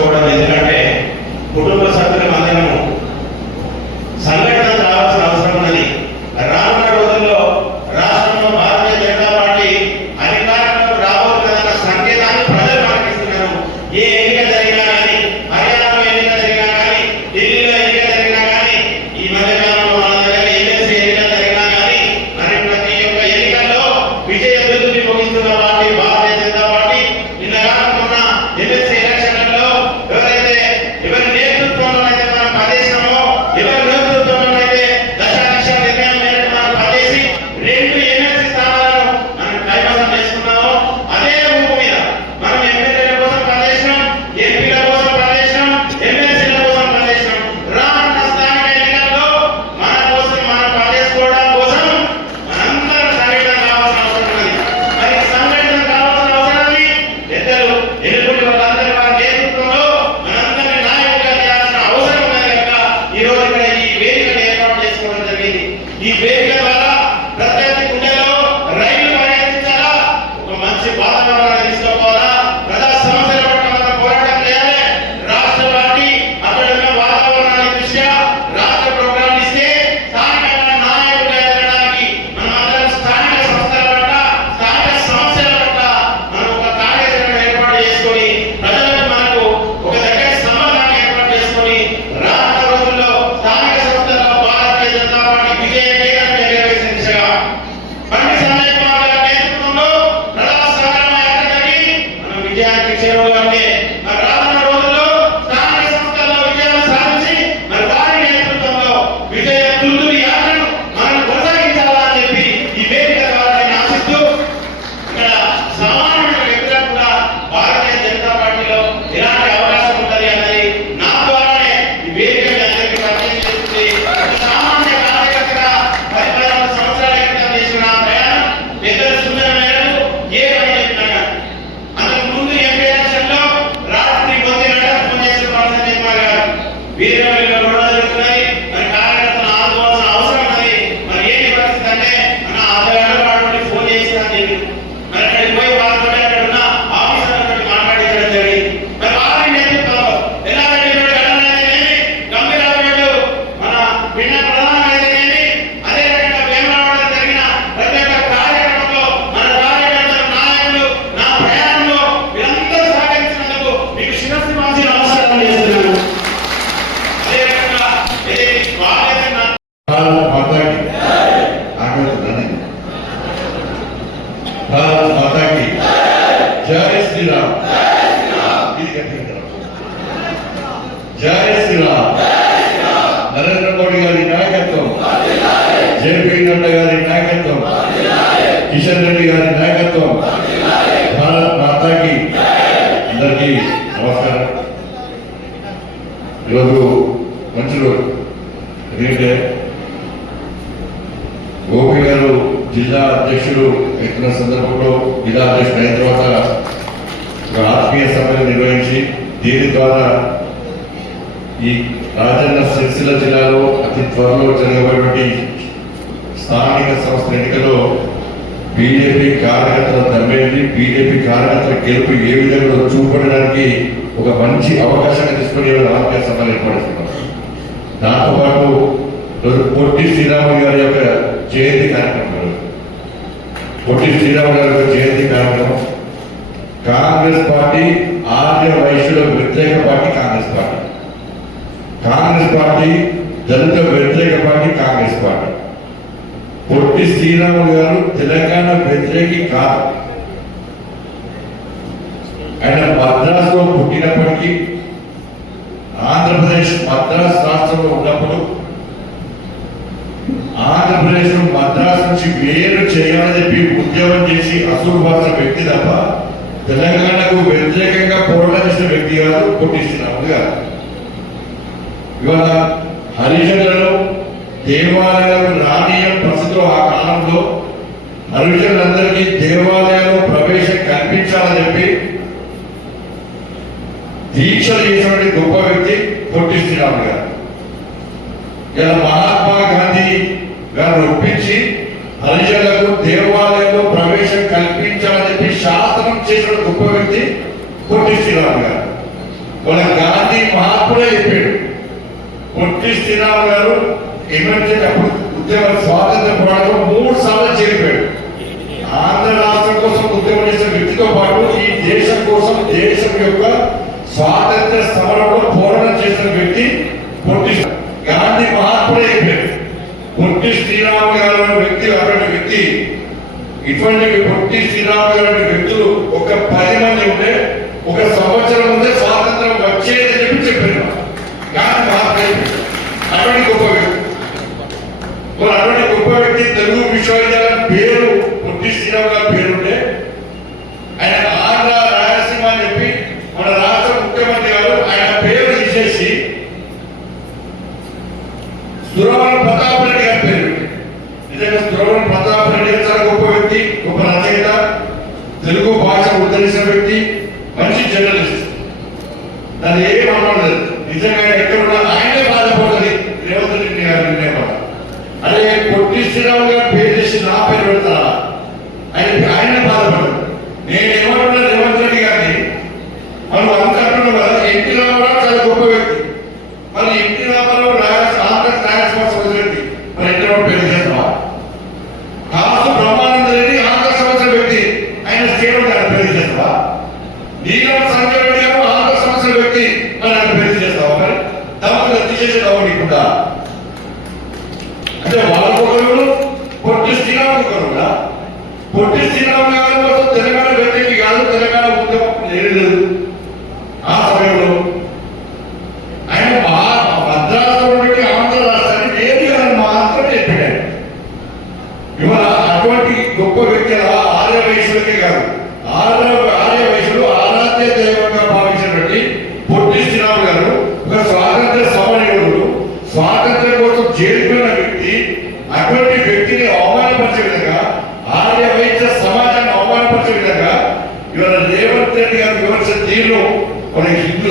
fora. వీరమైన భారత మాతాకి జయ శ్రీరామ్. ఇది కట్టిన జయ శ్రీరామ్. నరేంద్ర మోడీ గారి నాయకత్వం. జేపీ నడ్డ గారి నాయకత్వం. కిషన్ రెడ్డి గారి జిల్లా అధ్యక్షుడు ఎక్కిన సందర్భంలో జిల్లా అధ్యక్షుడు అయిన తర్వాత ఒక ఆత్మీయ సభను నిర్వహించి దీని ద్వారా ఈ రాజన్న సిరిసిల్ల జిల్లాలో అతి త్వరలో జరగబడి స్థానిక సంస్థ ఎన్నికలో బీజేపీ కార్యకర్తల దమ్మేది బీజేపీ కార్యకర్తల గెలుపు ఏ విధంగా చూపడడానికి ఒక మంచి అవకాశాన్ని తీసుకుని ఆత్మీయ సభలు ఏర్పడుతున్నారు దాంతోపాటు పొట్టి శ్రీరాములు గారి యొక్క జయంతి కార్యక్రమం. పొట్టి శ్రీరాములు గారి జయంతి కార్యక్రమం. కాంగ్రెస్ పార్టీ ఆర్య వైశ్యుల వ్యతిరేక party Congress party. Congress party దళిత వ్యతిరేక పార్టీ కాంగ్రెస్ పార్టీ. పొట్టి శ్రీరాములు గారు తెలంగాణ వ్యతిరేకి కాదు. ఆయన మద్రాసులో పుట్టినప్పటికీ ఆంధ్రప్రదేశ్ మద్రాసు రాష్ట్రంలో ఉన్నప్పుడు ఆంధ్రప్రదేశ్ మద్రాసు నుంచి వేరు చేయాలని చెప్పి ఉద్యోగం చేసి అసూర్భాసిన వ్యక్తి తప్ప తెలంగాణకు వ్యతిరేకంగా పోరాటం చేసిన వ్యక్తి కాదు పుట్టిస్తున్నాము ఇవాళ హరిజనులను దేవాలయాలు రానీయం ప్రస్తుతం ఆ కాలంలో హరిజనులందరికీ దేవాలయాలు ప్రవేశం కల్పించాలని చెప్పి దీక్షలు చేసినటువంటి గొప్ప వ్యక్తి పుట్టిస్తున్నాము ఇలా మహాత్మా గాంధీ గారు ఒప్పించి హరిజనులకు దేవాలయంలో ప్రవేశం కల్పించాలని చెప్పి శాసనం చేసిన గొప్ప వ్యక్తి పొట్టి శ్రీరామ్ గారు. వాళ్ళ గాంధీ మహాత్ముడే చెప్పాడు. పొట్టి శ్రీరామ్ గారు ఎమర్జెన్సీ అప్పుడు స్వాతంత్ర్య స్వాతంత్ర పోరాటం మూడు సార్లు చేరిపోయాడు. ఆంధ్ర రాష్ట్రం కోసం ఉద్యమం చేసిన వ్యక్తితో పాటు ఈ దేశం కోసం దేశం యొక్క స్వాతంత్ర ஆளுநர்கள் Gloria. ¿Por qué tiraron a Reddy గారి విమర్శ తీరు మనకి హిందూ